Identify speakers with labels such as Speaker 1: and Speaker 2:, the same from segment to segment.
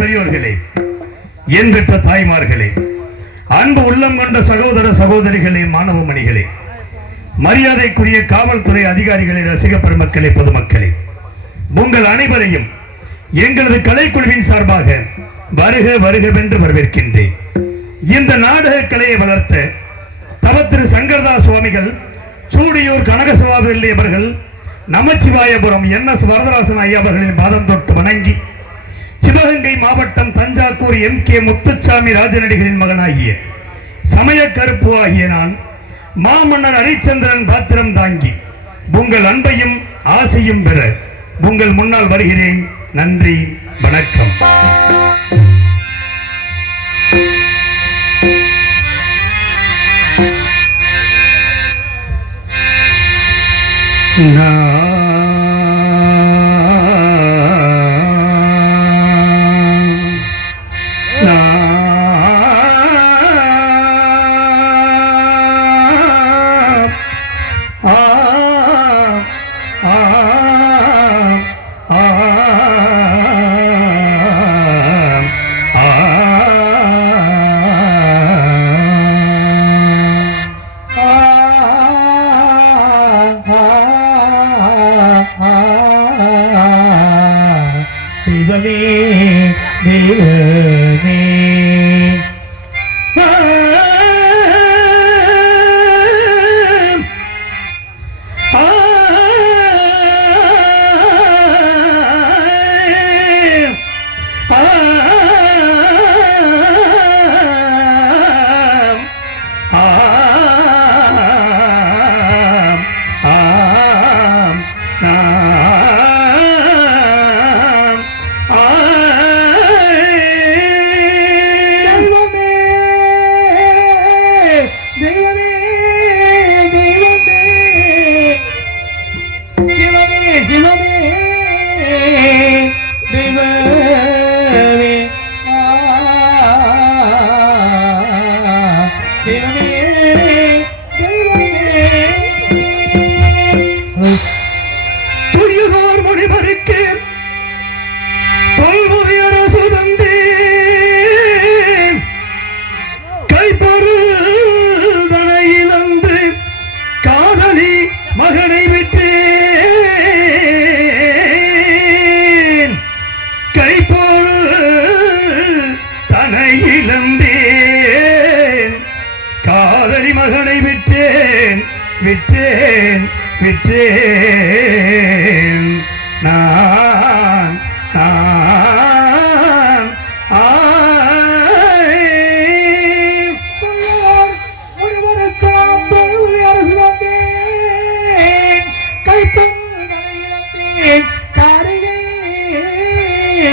Speaker 1: பெரியோர்களே என் பெற்ற தாய்மார்களே அன்பு உள்ளம் கொண்ட சகோதர சகோதரிகளே மாணவ மணிகளே மரியாதைக்குரிய காவல்துறை அதிகாரிகளே ரசிக பெருமக்களே பொதுமக்களே உங்கள் அனைவரையும் எங்களது கலைக்குழுவின் சார்பாக வருக வருகவென்று வரவேற்கின்றேன். இந்த நாடக கலையை வளர்த்த தவ திரு சங்கர்தாஸ் சுவாமிகள் சூடியூர் கனகசுவாமில்லி அவர்கள் நமச்சிவாயபுரம் என் எஸ் வரதராசன் ஐயா அவர்களின் பாதம் தொட்டு வணங்கி சிவகங்கை மாவட்டம் தஞ்சாவூர் எம் கே முத்துச்சாமி ராஜநடிகரின் மகனாகிய சமய கருப்பு ஆகிய நான் மாமன்னர் ஹரிச்சந்திரன் பாத்திரம் தாங்கி உங்கள் அன்பையும் ஆசையும் பெற உங்கள் முன்னால் வருகிறேன். நன்றி வணக்கம். நான்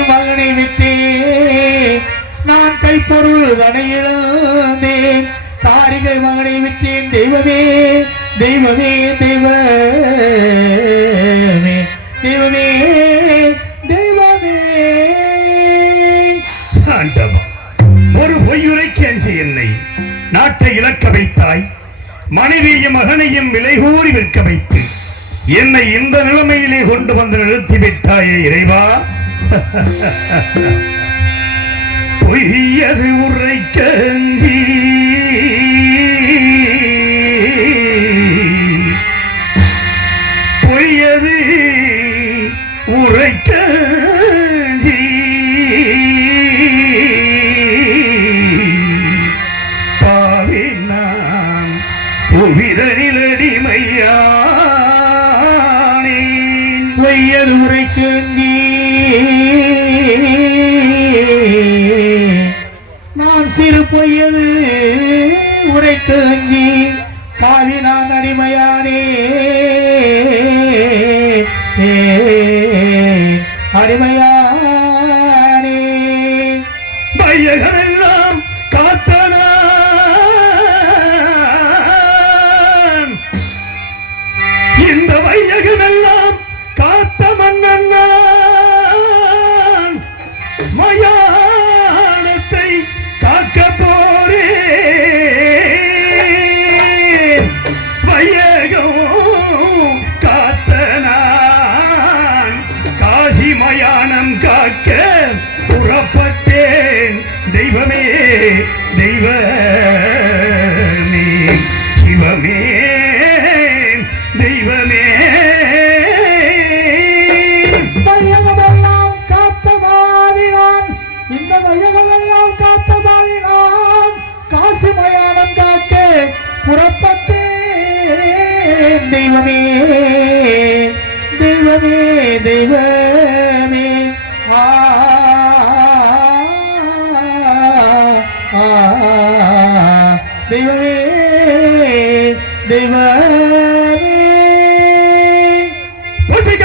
Speaker 1: மகனை விட்டேன் நான்
Speaker 2: கைப்பொருள் இழந்தேன் தாரிகை மகனை விட்டேன் தெய்வமே தெய்வமே தெய்வமே தெய்வமே தெய்வமே.
Speaker 1: ஒரு என்னை நாட்டை இழக்க வைத்தாய். மனைவியும் மகனையும் விலை கூறி விற்க வைத்து என்னை இந்த நிலைமையிலே கொண்டு வந்து நிறுத்தி விட்டாயே இறைவா. பொய்யது உரைக்கஞ்சி.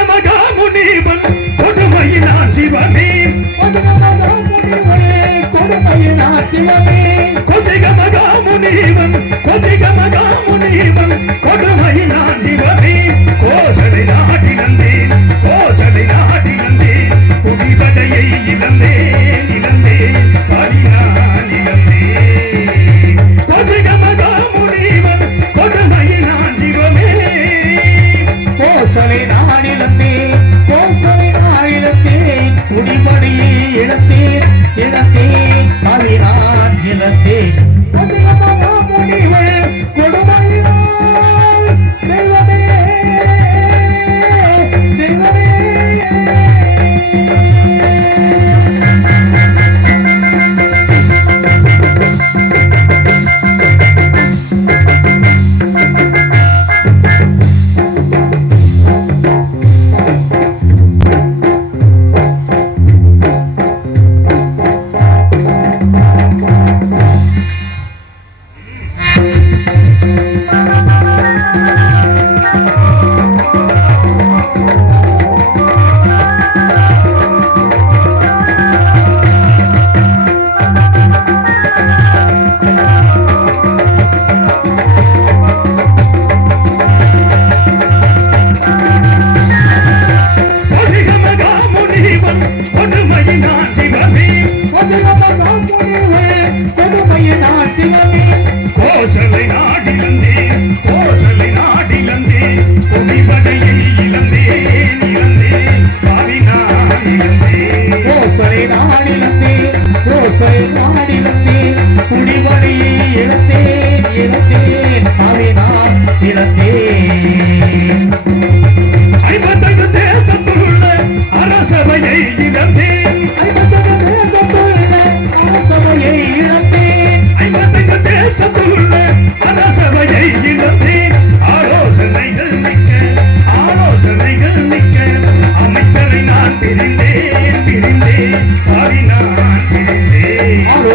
Speaker 1: దేవాగముని కొడుమైన శివమే కొడుమైన శివమే కొచిగమగాముని కొచిగమగాముని కొడుమైన శివమే కోసలి నాటి నంది కోసలి నాటి నంది కుడి బదయ్యి నందే இழந்தேன்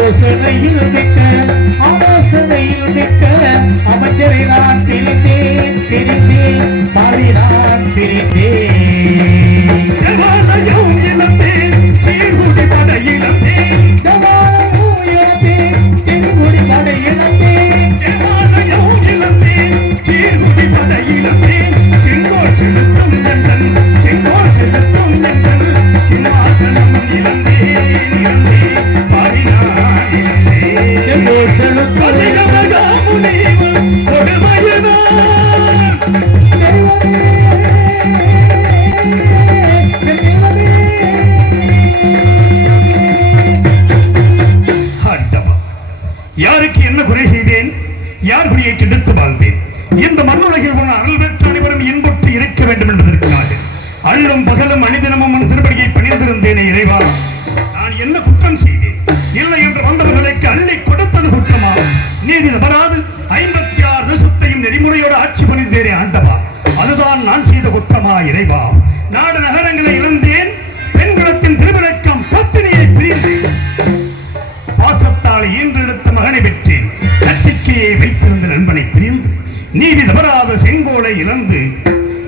Speaker 2: ஆலோசனையில் நிற்க ஆலோசனையில் நிற்க அமைச்சரை நான் பிரிந்தேன் பிரிந்தேன் பாரி நான் பிரிந்தேன்.
Speaker 1: கொலை செய்தேன் யார் குடியை கெடுத்து வாழ்ந்தேன்? இந்த மண்ணுலகில் உள்ள அருள் பெற்ற அனைவரும் இன்புற்று இருக்க வேண்டும் என்பதற்காக அள்ளும் பகலும் அணிதினமும் உன் திருப்படியை பணிந்திருந்தேனே இறைவா. நான் என்ன குற்றம் செய்தேன்? இல்லை என்று வந்தவர்களுக்கு அள்ளி கொடுத்தது குற்றமா? நீதி தவறாது. ஐம்பத்தி ஆறு தேசத்தையும் நெறிமுறையோடு ஆட்சி பணிந்தேனே ஆண்டவா. அதுதான் நான் செய்த குற்றமா இறைவா? நாடு நகரங்களை இழந்தேன். பெண்குலத்தின் திருமணத்தை நீதி தவறாத செங்கோலை இழந்து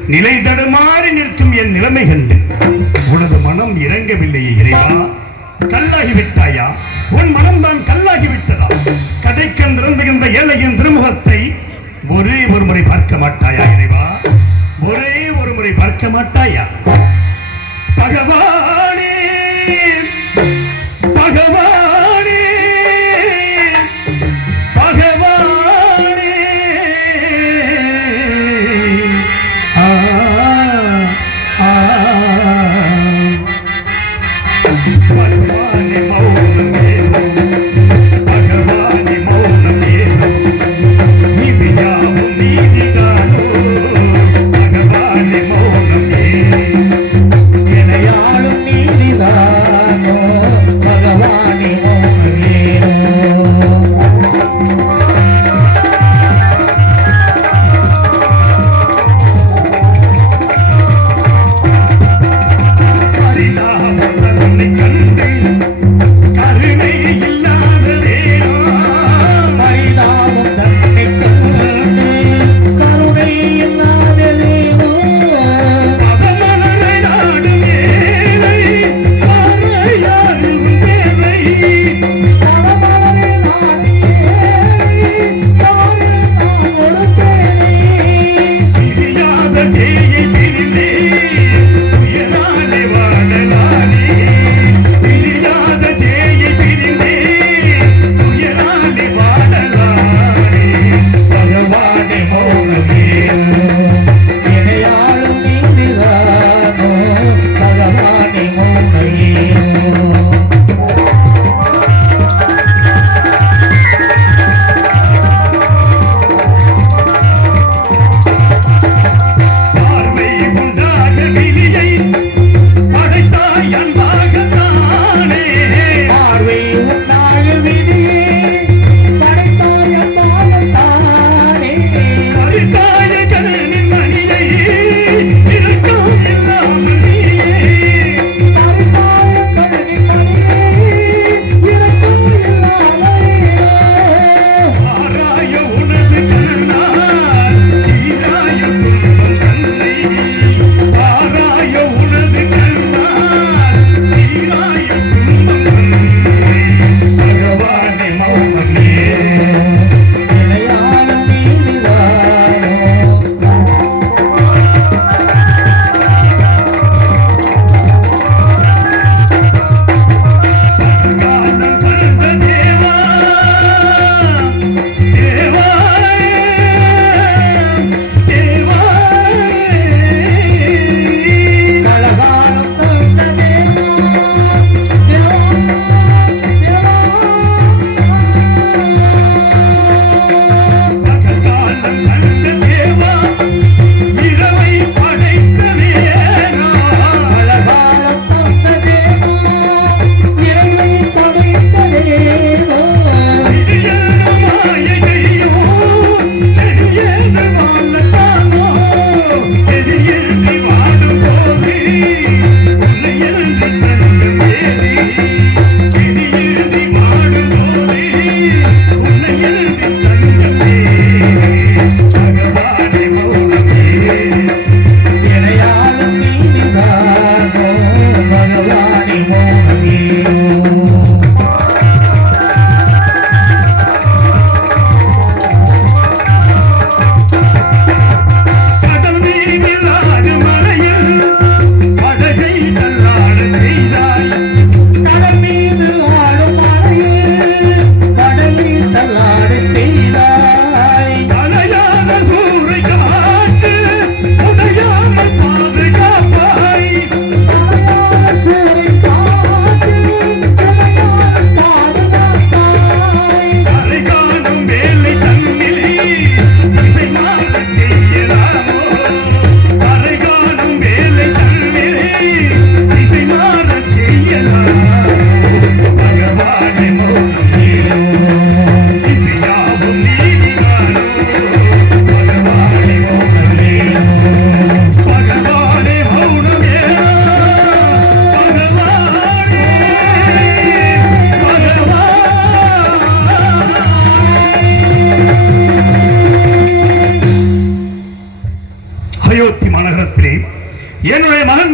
Speaker 1: நிலை தடுமாறி நிற்கும் என் நிலைமை கண்டு உனது மனம் இறங்கவில்லையே இறைவா. கல்லாகி விட்டாயா உன் மனம்தான் கல்லாகி விட்டதா கதைக்கண் திறந்துகின்ற ஏழையின் திருமுகத்தை ஒரே ஒரு முறை பார்க்க மாட்டாயா இறைவா? ஒரே ஒரு முறை பார்க்க மாட்டாயா? பகவான்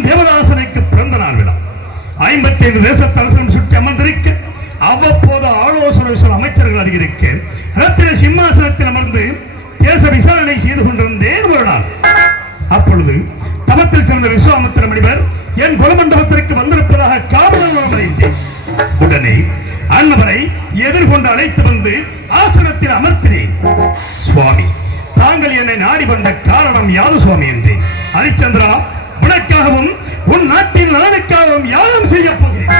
Speaker 1: தேவதாசனுக்கு பிறந்த நாள் விழா. ஐம்பத்தி ஐந்து தேசத்தரசனம் சுற்றி அமர்ந்திருக்க அவ்வப்போது ஆலோசனை சொல்ல அமைச்சர்கள் அதிகரிக்க ரத்தின சிம்மாசனத்தில் அமர்ந்து தேச விசாரணை செய்து கொண்டிருந்தேன் ஒரு நாள். அப்பொழுது தமத்தில் சேர்ந்த விஸ்வாமித்திர மனிதர் என் குலமண்டபத்திற்கு வந்திருப்பதாக காவலர் உடனே அன்னவரை எதிர்கொண்டு அழைத்து வந்து ஆசனத்தில் அமர்த்தினேன். சுவாமி தாங்கள் என்னை நாடி வந்த காரணம் யாது சுவாமி என்றேன். ஹரிச்சந்திரா உனக்காகவும் உன் நாட்டின் நலனுக்காகவும் யாரும் செய்ய போகிறேன்.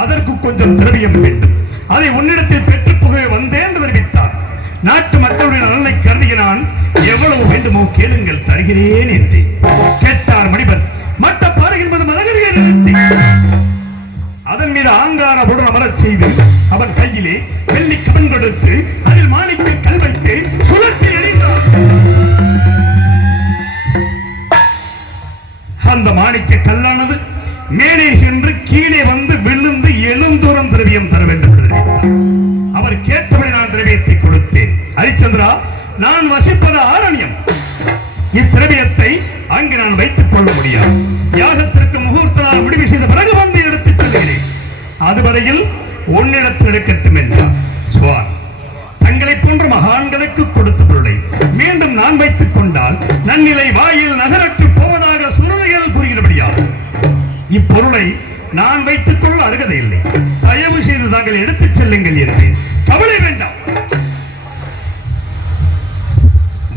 Speaker 1: அதற்கு கொஞ்சம் திரவியம் வேண்டும். அதை உன்னிடத்தில் பெற்றுப் புகழ வந்தேன் என்று தெரிவித்தார். நாட்டு மக்களுடைய நலனை கருதிய நான் எவ்வளவு வேண்டுமோ கேளுங்கள் தருகிறேன் என்று கேட்டார் மணிபன். மட்ட பாருகின்றது என்பது மதகரியை நிறுத்தி அதன் மீது ஆங்காரவுடன் அமரச் செய்து அவன் கையிலே வெள்ளி கடன் கொடுத்து அந்த கல்லானது. மேலே சென்று கீழே வந்து விழுந்து எழுந்தோறும் திரவியம் தர வேண்டும் அவர் கேட்டபடி நான் திரவியத்தை கொடுத்தேன். ஹரிச்சந்திரா நான் வசிப்பது ஆரண்யம். இத்திரவியத்தை அங்கு நான் வைத்துக் கொள்ள முடியாது. யாகத்திற்கு முகூர்த்த நாள் முடிவு செய்த பிறகு வந்து எடுத்துச் செல்கிறேன். அதுவரையில் உன்னிடத்தில் இருக்கட்டும் என்றார். சுவாமி தங்களை போன்ற மகான்களுக்கு கொடுத்த பொருளை மீண்டும் நான் வைத்துக் கொண்டால் நன்னிலை வாயில் நகரற்று போவதாக சுருதிகள் இப்பொருளை நான் வைத்துக் கொள்ள அருகதை இல்லை தயவு செய்து தாங்கள் எடுத்துச் செல்லுங்கள் என்றேன் கவலை வேண்டாம்.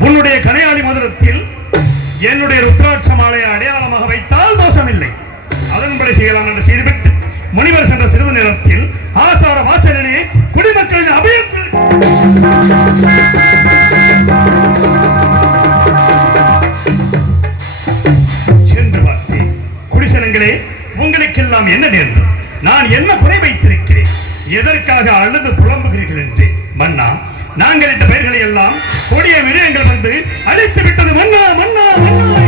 Speaker 1: உன்னுடைய கனையாளி மதுரத்தில் என்னுடைய ருத்ராட்ச மாலையை அடையாளமாக வைத்தால் தோஷமில்லை. அதன்படி செய்யலாம் என்று செய்துவிட்டு முனிவர் சென்ற சிறிது நேரத்தில் ஆசார வாசலினை குடிமக்களின் அபயத்தில் குடிசனங்களே உங்களுக்கெல்லாம் என்ன நேர்ந்தது? நான் என்ன குறை வைத்திருக்கிறேன்? எதற்காக அழுது புலம்புகிறீர்கள் என்று? மன்னா நாங்கள் இட்ட பெயர்களை எல்லாம் கொடிய விடயங்கள் வந்து அழித்து விட்டது. மன்னா மன்னா மன்னா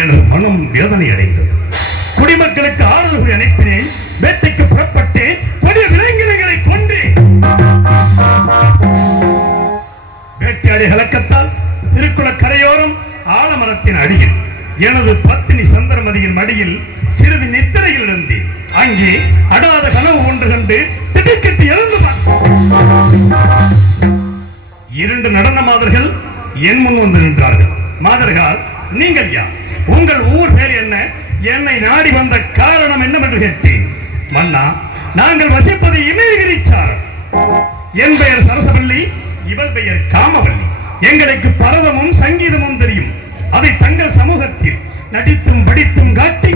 Speaker 1: எனது மனம் வேதனை அடைந்தது. குடிமக்களுக்கு ஆறுதல்களை அனுப்பினேன். வேட்டைக்கு புறப்பட்டேன். கொடிய விலை தாமரத்தின் அடியில் எனது பத்தினி சந்திரமதியின் மடியில் சிறிது நித்திரையில் இருந்தேன் அங்கே அடாத கனவு ஒன்று கண்டு திடுக்கிட்டு எழுந்து இரண்டு நடன மாதர்கள் என் முன் வந்து நின்றார்கள். மாதர்கள் நீங்கள் யார்? உங்கள் ஊர் பேர் என்ன? என்னை நாடி வந்த காரணம் என்னவென்று கேட்டேன். மன்னா நாங்கள் வசிப்பது இமயகிரிச்சாரம் என் பெயர் சரசவல்லி இவள் பெயர் காமவல்லி. எங்களுக்கு பரதமும் சங்கீதமும் தெரியும். அதை தங்கள் சமூகத்தில் நடித்தும் படித்தும் காட்டி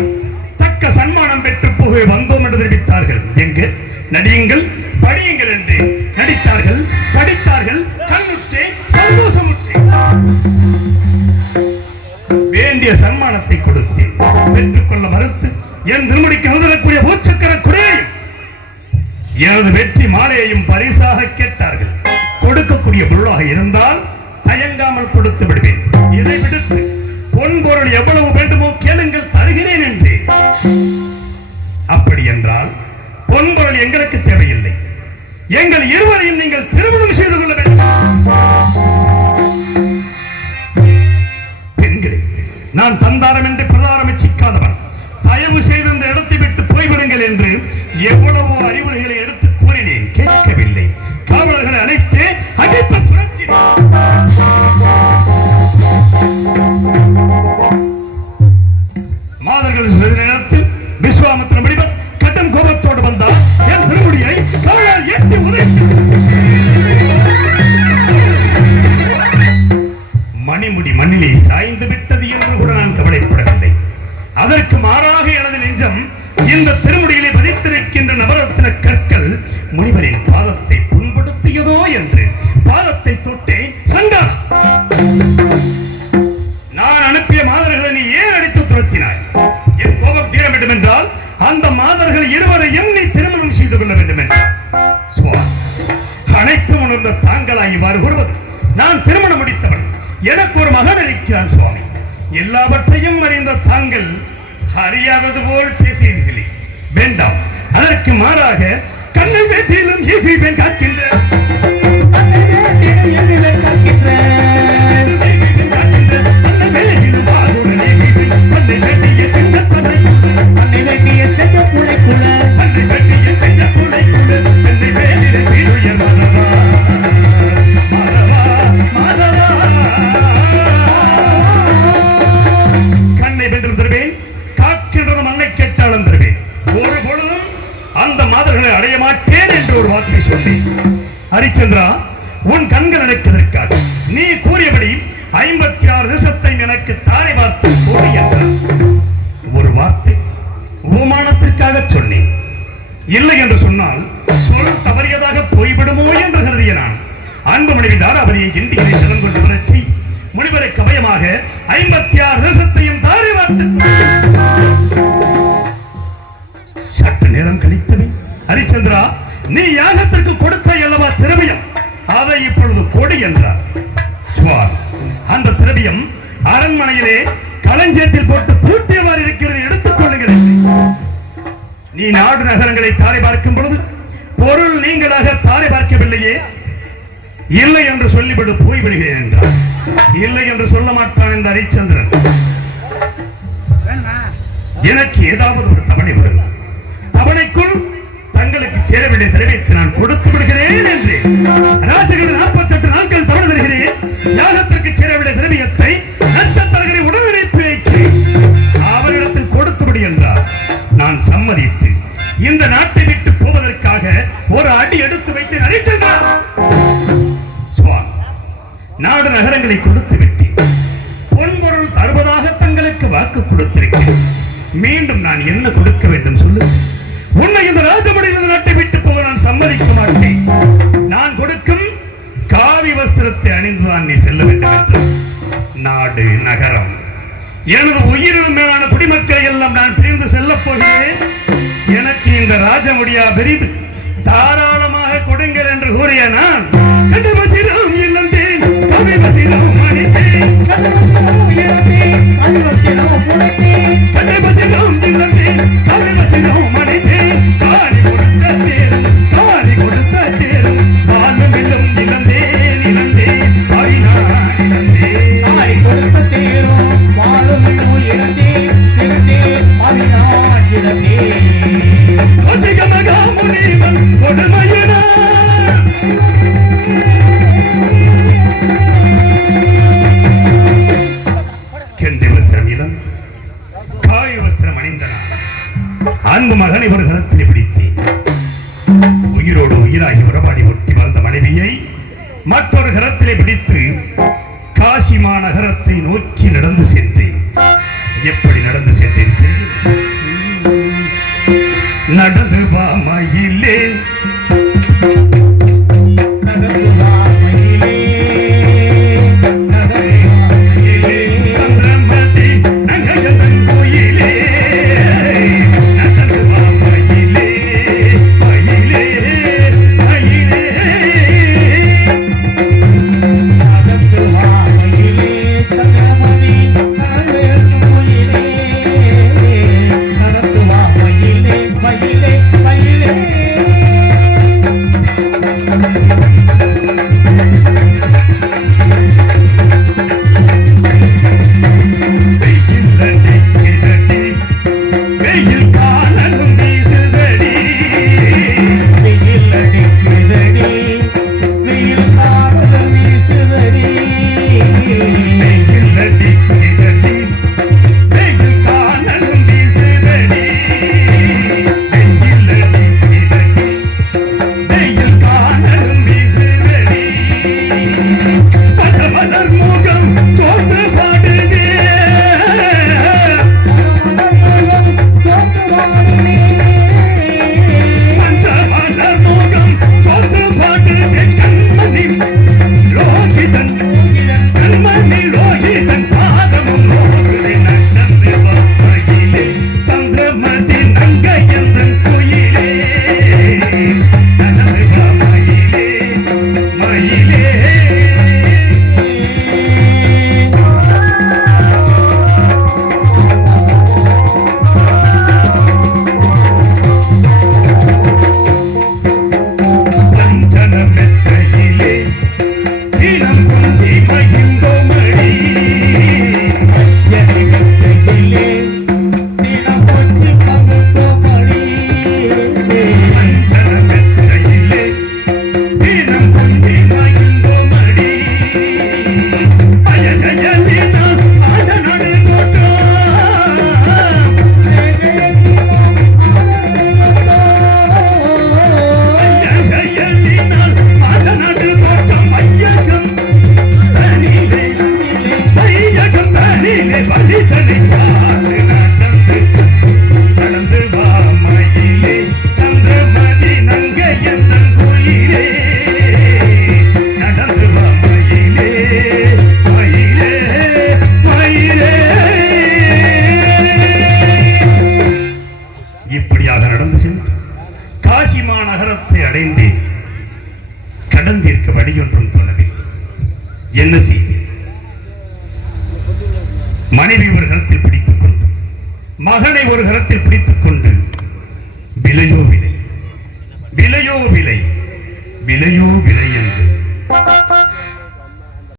Speaker 1: தக்க சன்மானம் பெற்று போக வந்தோம் என்று தெரிவித்தார்கள். எங்கு? நடியுங்கள் படியுங்கள் என்று நடித்தார்கள் படித்தார்கள் கண்ணுற்றே சந்தோஷமுற்றேன் வேண்டிய சன்மானத்தை கொடுத்தேன் பெற்றுக்கொள்ள மறுத்து என் திருமணிக்கு வந்துடக்கூடிய பூச்சக்கர குறையையும் எனது வெற்றி மாலையையும் பரிசாக கேட்டார்கள். கொடுக்கக்கூடிய பொருளாக இருந்தால் தயங்காமல் கொடுத்து விடுவேன். இதை விடுத்து பொன் பொருள் எவ்வளவு வேண்டுமோ கேளுங்கள் தருகிறேன் என்று. அப்படி என்றால் பொன் பொருள் எங்களுக்கு தேவையில்லை. எங்கள் இருவரையும் நீங்கள் திருமணம் செய்து கொள்ள வேண்டும். பெண்களே நான் தந்தாரம் என்று பிரதாரம் சிக்காதவன். தயவு செய்து இந்த இடத்தை விட்டு போய்விடுங்கள் என்று எவ்வளவோ அறிவுரைகளை எடுத்து கூறினேன். கேட்கவில்லை. காவலர்களை அழைத்து அடித்து அறியாதது போல் பேசியீர்களே வேண்டாம். அதற்கு மாறாக கண்ணை வேட்டியிலும் ஈகிப்பேன் காக்கின்ற ஹரிச்சந்திரா உன் கண்கள் நினைப்பதற்காக நீ கூறியபடி ஐம்பத்தி ஆறு தேசத்தை எனக்கு தாரை பார்த்து கூறி என்றார். ஒரு வார்த்தை உபமானத்திற்காக சொன்னேன். இல்லை என்று சொன்னால் சொல் தவறியதாக போய்விடுமோ என்று கருதிய நான் அன்பு மனைவி தாராபதியை கிண்டிகளை சிறந்து கொண்டு வரச்சி முனிவரை கபயமாக ஐம்பத்தி ஆறு தேசத்தையும் தாரை பார்த்து சற்று நேரம் கழித்தவை ஹரிச்சந்திரா நீ யாகத்திற்கு கொடுத்த அல்லவா திரவியம்? அதை இப்பொழுது கொடி என்றார். சுவார் அந்த திரவியம் அரண்மனையிலே களஞ்சியத்தில் போட்டு பூட்டியவாறு இருக்கிறது எடுத்துக் எடுத்துக்கொள்ளுகிறேன் நீ நாடு நகரங்களை தாரை பார்க்கும் பொழுது பொருள் நீங்களாக தாரை பார்க்கவில்லையே? இல்லை என்று சொல்லிவிடு போய்விடுகிறேன் என்றார். இல்லை என்று சொல்ல மாட்டான் என்ற ஹரிச்சந்திரன். எனக்கு ஏதாவது ஒரு தவணை வரும். தவணைக்குள் தங்களுக்கு சேர வேண்டிய தலைமைக்கு நான் கொடுத்து விடுகிறேன் என்று ராஜகிரி நாற்பத்தி எட்டு நாட்கள் தவறு தருகிறேன். யாகத்திற்கு சேர வேண்டிய திரவியத்தை நட்சத்திரங்களை உடனிணைப்பு வைத்து அவரிடத்தில் கொடுத்துவிடு என்றார். நான் சம்மதித்து இந்த நாட்டை விட்டு போவதற்காக ஒரு அடி எடுத்து வைத்து நடிச்சிருந்தார் நாடு நகரங்களை கொடுத்து விட்டு பொன்பொருள் தருவதாக தங்களுக்கு வாக்கு கொடுத்திருக்கிறேன். மீண்டும் நான் என்ன கொடுக்க வேண்டும் சொல்லு நான் கொடுக்கும் காவி வஸ்திரத்தை அணிந்துதான் செல்ல வேண்டும் நாடு நகரம். எனது உயிரினும் மேலான குடிமக்களை எல்லாம் நான் பிரிந்து செல்ல எனக்கு இந்த ராஜமுடியா பெரிது. தாராளமாக கொடுங்கள் என்று கூறிய நான். எப்படி